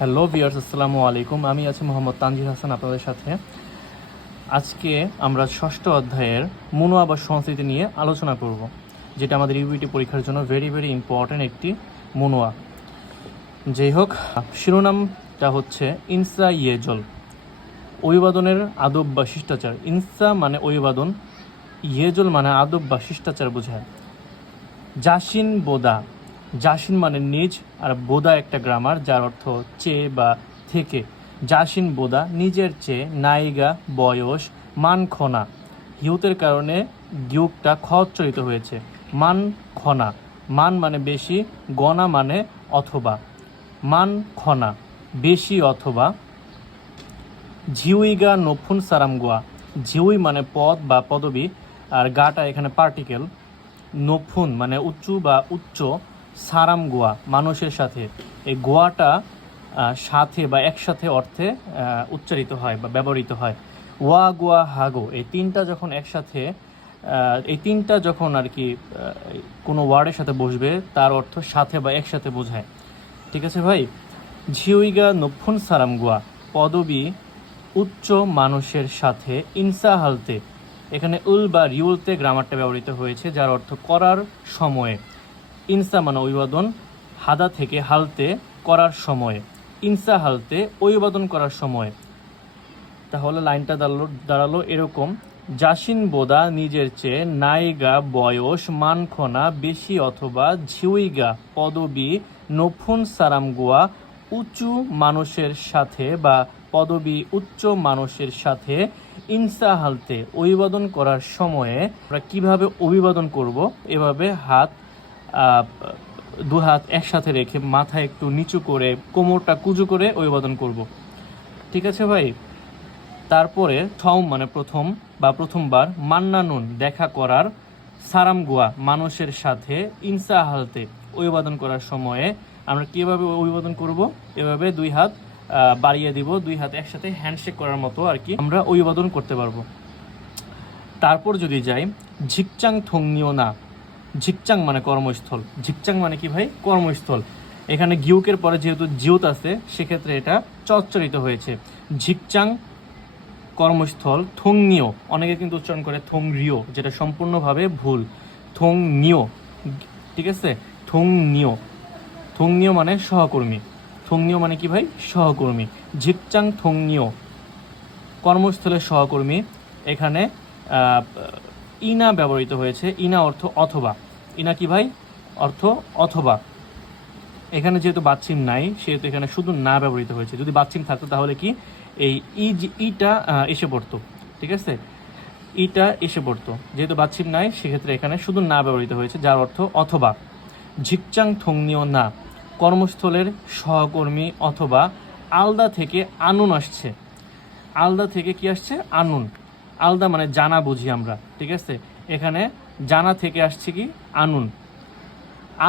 Hello viewers, আসসালামু আলাইকুম। আমি আছি মোহাম্মদ তানজির হাসান আপনাদের সাথে। আজকে আমরা ষষ্ঠ অধ্যায়ের মনোয়া বা সংস্কৃতি নিয়ে আলোচনা করব, যেটা আমাদের ইউইটি পরীক্ষার জন্য ভেরি ভেরি ইম্পর্ট্যান্ট একটি মনোয়া। যাই হোক, শিরোনামটা হচ্ছে ইনসা ইয়েজল, অভিবাদনের আদব বা শিষ্টাচার। ইনসা মানে অভিবাদন, ইয়েজল মানে আদব বা শিষ্টাচার বোঝায়। জাসিন বোদা, জাসিন মানে নিজ, আর বোদা একটা গ্রামার যার অর্থ চেয়ে বা থেকে। জাসিন বোদা নিজের চেয়ে, নায়িকা বয়স, মান খনা, হিউতের কারণে গিউকটা খ উচ্চারিত হয়েছে। মান খনা, মান মানে বেশি, গনা মানে অথবা। মান খনা বেশি অথবা। ঝিউইগা নফুন সারামগুয়া, ঝিউই মানে পদ বা পদবী, আর গাটা এখানে পার্টিকেল। নফুন মানে উঁচু বা উচ্চ, সারাম গোয়া মানুষের সাথে। এই গোয়াটা সাথে বা একসাথে অর্থে উচ্চারিত হয় বা ব্যবহৃত হয়। ওয়া গোয়া হাগো, এই তিনটা যখন একসাথে, এই তিনটা যখন আর কি কোনো ওয়ার্ডের সাথে বসবে তার অর্থ সাথে বা একসাথে বোঝায়। ঠিক আছে ভাই। ঝিউইগা নফুন সারাম গোয়া পদবী উচ্চ মানুষের সাথে। ইনসা হালতে, এখানে উল বা রিউলতে গ্রামারটা ব্যবহৃত হয়েছে যার অর্থ করার সময়ে। ইনসা মানে অভিবাদন, হাদা থেকে হালতে করার সময়ে। ইনসা হালতে অভিবাদন করার সময়। তাহলে লাইনটা দাঁড়ালো এরকম: জাসিন বোদা নিজের চেয়ে, নায়িকা বয়স, মানখনা বেশি অথবা, ঝিউইগা পদবী, নফুন সারামগুয়া উঁচু মানুষের সাথে বা পদবী উচ্চ মানুষের সাথে। ইনসা হালতে অভিবাদন করার সময়ে আমরা কিভাবে অভিবাদন করব? এভাবে হাত দু হাত একসাথে রেখে মাথা একটু নিচু করে কোমরটা কুজু করে অভিবাদন করব। ঠিক আছে ভাই। তারপরে থম মানে প্রথম বা প্রথমবার, মান্নানুন দেখা করার, সারাম গোয়া মানুষের সাথে, ইনসা হালতে অভিবাদন করার সময়ে আমরা কীভাবে অভিবাদন করব? এভাবে দুই হাত বাড়িয়ে দিব, দুই হাত একসাথে হ্যান্ডশেক করার মতো আর কি আমরা অভিবাদন করতে পারবো। তারপর যদি যাই, ঝিকচাং থংনিও না, ঝিকচাং মানে কর্মস্থল। ঝিকচাং মানে কি ভাই? কর্মস্থল। এখানে গিউকের পরে যেহেতু জিউত আছে সেক্ষেত্রে এটা চচ্চরিত হয়েছে। ঝিকচাং কর্মস্থল। থংনিও, অনেকে কিন্তু উচ্চারণ করে থংরিও, যেটা সম্পূর্ণভাবে ভুল। থংনিও, ঠিক আছে। থংনিও, থংনিও মানে সহকর্মী। থংনিও মানে কি ভাই? সহকর্মী। ঝিকচাং থংনিও কর্মস্থলের সহকর্মী। এখানে ইনা ব্যবহৃত হয়েছে। ইনা অর্থ অথবা। ইনা কি ভাই? অর্থ অথবা। এখানে যেহেতু বাচ্চিম নাই সেহেতু এখানে শুধু না ব্যবহৃত হয়েছে। যদি বাচ্চিম থাকতো তাহলে কি এই ইটা এসে পড়তো। ঠিক আছে, ইটা এসে পড়তো। যেহেতু বাচ্চিম নাই সেক্ষেত্রে এখানে শুধু না ব্যবহৃত হয়েছে যার অর্থ অথবা। ঝিকচাং থংনিও না কর্মস্থলের সহকর্মী অথবা। আলদা থেকে আনুন আসছে। আলদা থেকে কি আসছে? আনুন। আলদা মানে জানা বুঝি আমরা। ঠিক আছে, এখানে জানা থেকে আসছে কি? আনুন।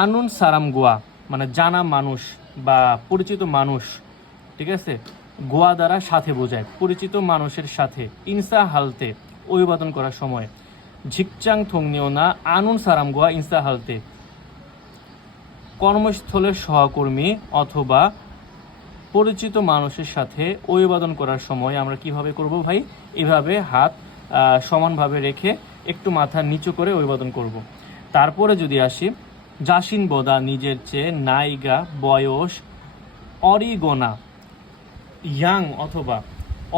আনুন সারাম গোয়া মানে জানা মানুষ বা পরিচিত মানুষ। ঠিক আছে, গোয়া দ্বারা সাথে বোঝায়, পরিচিত মানুষের সাথে। ইনসা হালতে অভিবাদন করার সময়। ঝিকচাং থংনিও না আনুন সারাম গোয়া ইনসা হালতে কর্মস্থলের সহকর্মী অথবা পরিচিত মানুষের সাথে অভিবাদন করার সময় আমরা কিভাবে করব ভাই? এভাবে হাত সমানভাবে রেখে একটু মাথা নিচু করে অভিবাদন করব। তারপরে যদি আসি, জাসিন বোদা নিজের চেয়ে, নায়িকা বয়স, অরিগোনা ইয়াং অথবা।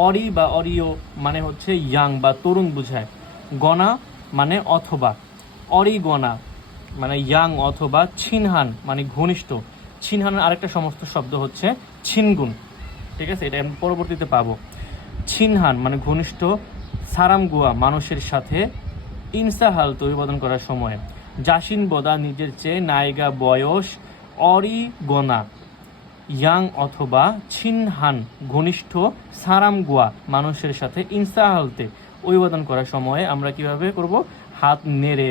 অরি বা অরিও মানে হচ্ছে ইয়াং বা তরুণ বোঝায়। গনা মানে অথবা। অরিগোনা মানে ইয়াং অথবা। ছিনহান মানে ঘনিষ্ঠ। ছিনহানের আরেকটা সমস্ত শব্দ হচ্ছে ছিনগুন। ঠিক আছে, এটা আমি পরবর্তীতে পাবো। ছিনহান মানে ঘনিষ্ঠ। সারাম গোয়া মানুষের সাথে। ইনসা হালত অভিবাদন করার সময়। জাসিন বোদা নিজের চেয়ে, নায়িকা বয়স, অরিগোনা ইয়াং অথবা। ছিনহান ঘনিষ্ঠ। সারাম গোয়া মানুষের সাথে। ইনসা হালতে অভিবাদন করার সময় আমরা কিভাবে করব? হাত নেড়ে।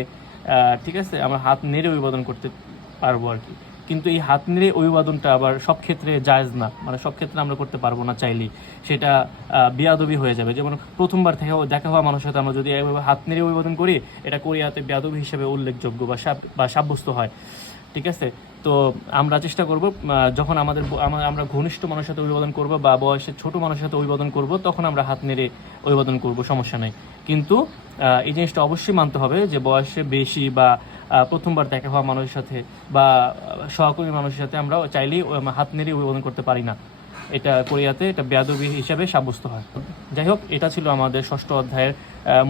ঠিক আছে, আমরা হাত নেড়ে অভিবাদন করতে পারবো আর কি। কিন্তু এই হাত নেড়ে অভিবাদনটা আবার সব ক্ষেত্রে জায়েজ না, মানে সব ক্ষেত্রে আমরা করতে পারবো না চাইলেই, সেটা বেয়াদবি হয়ে যাবে। যেমন প্রথমবার দেখা হওয়া মানুষের সাথে আমরা যদি এভাবে হাত নেড়ে অভিবাদন করি, এটা কোরিয়াতে বেয়াদবি হিসেবে উল্লেখযোগ্য বা সাব্যস্ত হয়। ঠিক আছে, তো আমরা চেষ্টা করব যখন আমরা ঘনিষ্ঠ মানুষের সাথে অভিবাদন করব বা বয়সে ছোট মানুষের সাথে অভিবাদন করব, তখন আমরা হাত নেড়ে অভিবাদন করব, সমস্যা নেই। কিন্তু এই জিনিসটা অবশ্যই মানতে হবে যে বয়সে বেশি বা প্রথমবার দেখা হওয়া মানুষের সাথে বা সহকর্মী মানুষের সাথে আমরা চাইলেই হাত নেড়ে অভিবাদন করতে পারি না। এটা কোরিয়াতে এটা বেয়াদবি হিসাবে সাব্যস্ত হয়। যাই হোক, এটা ছিল আমাদের 6ষ্ঠ অধ্যায়ের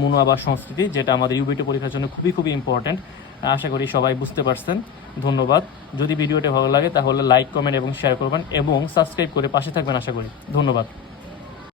মুনোয়া বা সংস্কৃতি, যেটা আমাদের ইউবিটি পরীক্ষার জন্য খুবই খুবই ইম্পর্ট্যান্ট। আশা করি সবাই বুঝতে পারছেন। ধন্যবাদ। যদি ভিডিওটি ভালো লাগে তাহলে লাইক, কমেন্ট এবং শেয়ার করবেন এবং সাবস্ক্রাইব করে পাশে থাকবেন আশা করি। ধন্যবাদ।